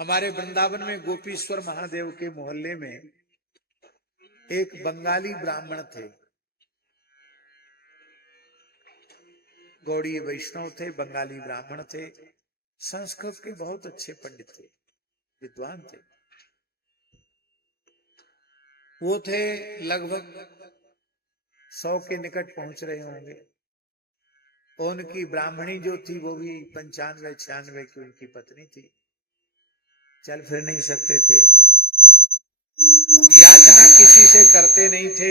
हमारे वृंदावन में गोपीश्वर महादेव के मोहल्ले में एक बंगाली ब्राह्मण थे। गौड़ीय वैष्णव थे, बंगाली ब्राह्मण थे। संस्कृत के बहुत अच्छे पंडित थे, विद्वान थे। वो थे लगभग 100 के निकट पहुंच रहे होंगे। उनकी ब्राह्मणी जो थी वो भी 95-96 की उनकी पत्नी थी। चल फिर नहीं सकते थे, याचना किसी से करते नहीं थे।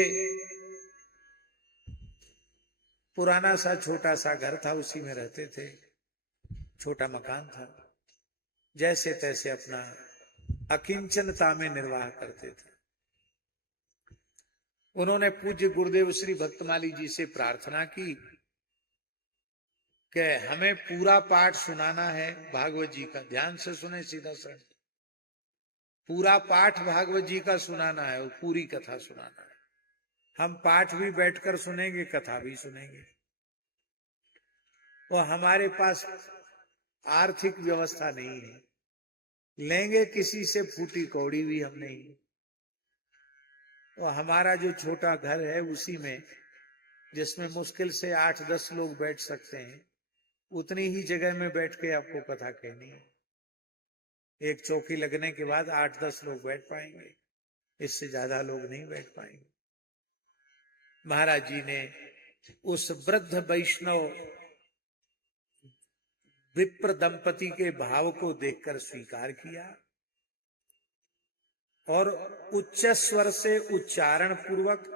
पुराना सा छोटा सा घर था, उसी में रहते थे। छोटा मकान था, जैसे तैसे अपना अकिंचनता में निर्वाह करते थे। उन्होंने पूज्य गुरुदेव श्री भक्तमाली जी से प्रार्थना की कि हमें पूरा पाठ सुनाना है भागवत जी का। ध्यान से सुने, सीधा शरण। पूरा पाठ भागवत जी का सुनाना है और पूरी कथा सुनाना है। हम पाठ भी बैठकर सुनेंगे, कथा भी सुनेंगे। और हमारे पास आर्थिक व्यवस्था नहीं है, लेंगे किसी से फूटी कौड़ी भी हम नहीं। और हमारा जो छोटा घर है उसी में, जिसमें मुश्किल से 8-10 लोग बैठ सकते हैं, उतनी ही जगह में बैठ के आपको कथा कहनी है। एक चौकी लगने के बाद 8-10 लोग बैठ पाएंगे, इससे ज्यादा लोग नहीं बैठ पाएंगे। महाराज जी ने उस वृद्ध वैष्णव विप्र दंपति के भाव को देखकर स्वीकार किया और उच्च स्वर से उच्चारण पूर्वक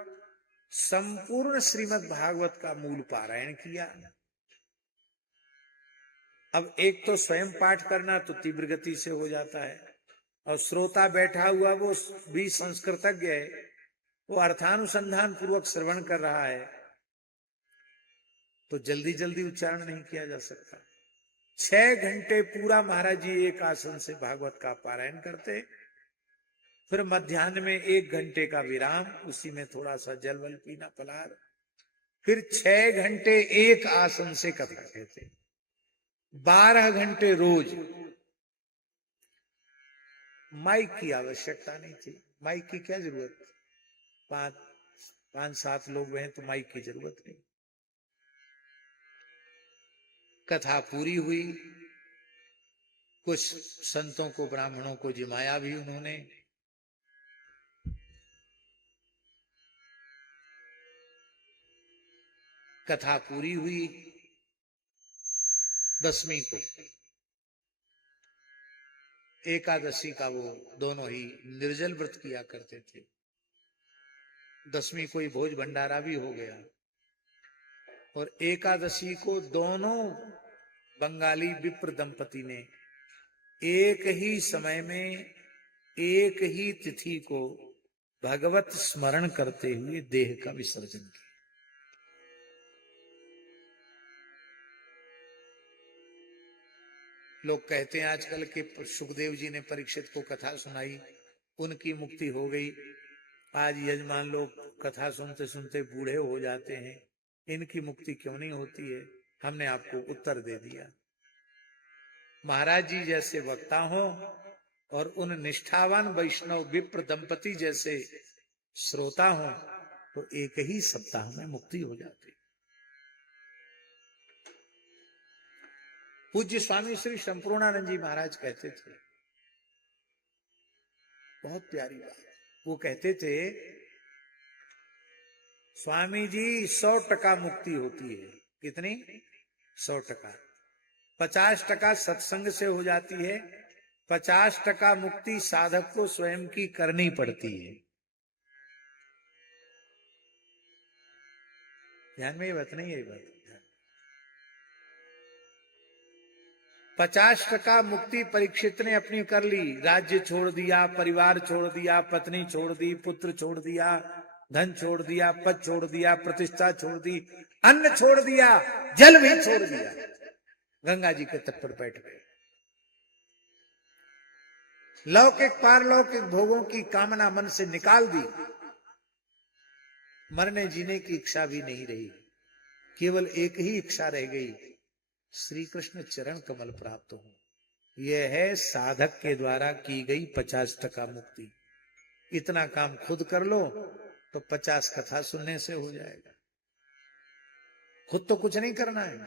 संपूर्ण श्रीमद् भागवत का मूल पारायण किया। अब एक तो स्वयं पाठ करना तो तीव्र गति से हो जाता है, और श्रोता बैठा हुआ वो भी संस्कृतज्ञ है, वो अर्थानुसंधान पूर्वक श्रवण कर रहा है, तो जल्दी जल्दी उच्चारण नहीं किया जा सकता। 6 घंटे पूरा महाराज जी एक आसन से भागवत का पारायण करते, फिर मध्याह्न में 1 घंटे का विराम, उसी में थोड़ा सा जल वल पीना, फलाहार, फिर 6 घंटे एक आसन से कथा कहते। 12 घंटे रोज। माइक की आवश्यकता नहीं थी। माइक की क्या जरूरत, 5-7 लोग हैं तो माइक की जरूरत नहीं। कथा पूरी हुई। कुछ संतों को, ब्राह्मणों को जिमाया भी उन्होंने। कथा पूरी हुई। 10वीं को, एकादशी का वो दोनों ही निर्जल व्रत किया करते थे। 10वीं को ही भोज भंडारा भी हो गया, और एकादशी को दोनों बंगाली विप्र दंपति ने एक ही समय में, एक ही तिथि को भगवत स्मरण करते हुए देह का विसर्जन किया। लोग कहते हैं आजकल के सुखदेव जी ने परीक्षित को कथा सुनाई, उनकी मुक्ति हो गई। आज यजमान लोग कथा सुनते सुनते बूढ़े हो जाते हैं, इनकी मुक्ति क्यों नहीं होती है? हमने आपको उत्तर दे दिया। महाराज जी जैसे वक्ता हो और उन निष्ठावान वैष्णव विप्र दंपति जैसे श्रोता हो, तो एक ही सप्ताह में मुक्ति हो जाती। पूज्य स्वामी श्री संपूर्णानंद जी महाराज कहते थे, बहुत प्यारी बात। वो कहते थे, स्वामी जी 100% मुक्ति होती है। कितनी? 100%। 50% सत्संग से हो जाती है, 50% मुक्ति साधक को स्वयं की करनी पड़ती है। ध्यान में ये बात नहीं है, ये बात 50% मुक्ति परीक्षित ने अपनी कर ली। राज्य छोड़ दिया, परिवार छोड़ दिया, पत्नी छोड़ दी, पुत्र छोड़ दिया, धन छोड़ दिया, पद छोड़ दिया, प्रतिष्ठा छोड़ दी, अन्न छोड़ दिया, जल भी छोड़ दिया, गंगा जी के तट पर बैठ गए। लौकिक पारलौकिक भोगों की कामना मन से निकाल दी। मरने जीने की इच्छा भी नहीं रही, केवल एक ही इच्छा रह गई, श्री कृष्ण चरण कमल प्राप्त हो। यह है साधक के द्वारा की गई 50% मुक्ति। इतना काम खुद कर लो तो 50 कथा सुनने से हो जाएगा। खुद तो कुछ नहीं करना है,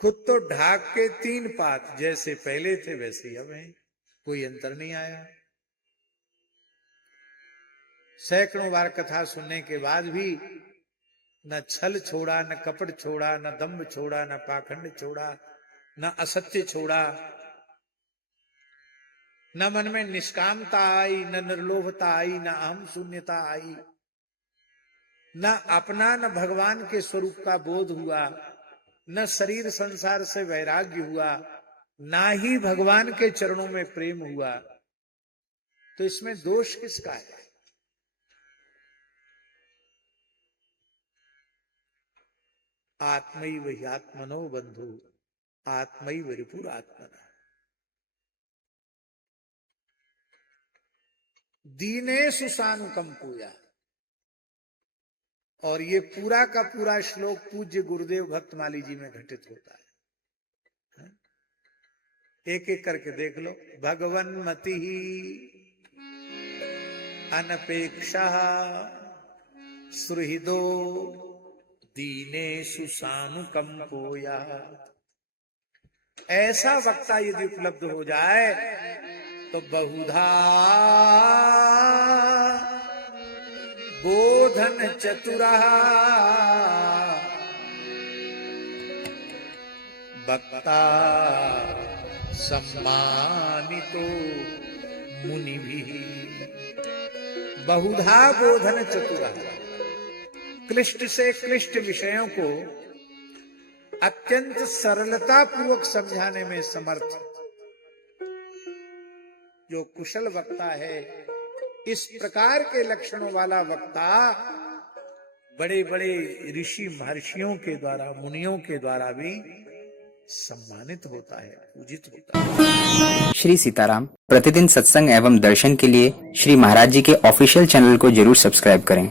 खुद तो ढाक के 3 पात जैसे पहले थे वैसे ही अब हैं, कोई अंतर नहीं आया। सैकड़ों बार कथा सुनने के बाद भी न छल छोड़ा, न कपट छोड़ा, न दंभ छोड़ा, न पाखंड छोड़ा, न असत्य छोड़ा, न मन में निष्कामता आई, न निर्लोभता आई, न अहम शून्यता आई, न अपना न भगवान के स्वरूप का बोध हुआ, न शरीर संसार से वैराग्य हुआ, ना ही भगवान के चरणों में प्रेम हुआ। तो इसमें दोष किसका है? आत्मैव हि आत्मनो बंधु आत्मैव रिपुरात्मना। दीनेषु सानुकंपूया। और ये पूरा का पूरा श्लोक पूज्य गुरुदेव भक्तमाली जी में घटित होता है। एक एक करके देख लो। भगवन मति अनपेक्षा सुहृदो दीनेषु सानुकंपोया। ऐसा वक्ता यदि उपलब्ध हो जाए तो बहुधा बोधन चतुरा वक्ता सम्मानितो मुनिभिः। बहुधा बोधन चतुरा, क्लिष्ट से क्लिष्ट विषयों को अत्यंत सरलता पूर्वक समझाने में समर्थ जो कुशल वक्ता है, इस प्रकार के लक्षणों वाला वक्ता बड़े बड़े ऋषि महर्षियों के द्वारा, मुनियों के द्वारा भी सम्मानित होता है, पूजित होता है। श्री सीताराम प्रतिदिन सत्संग एवं दर्शन के लिए श्री महाराज जी के ऑफिशियल चैनल को जरूर सब्सक्राइब करें।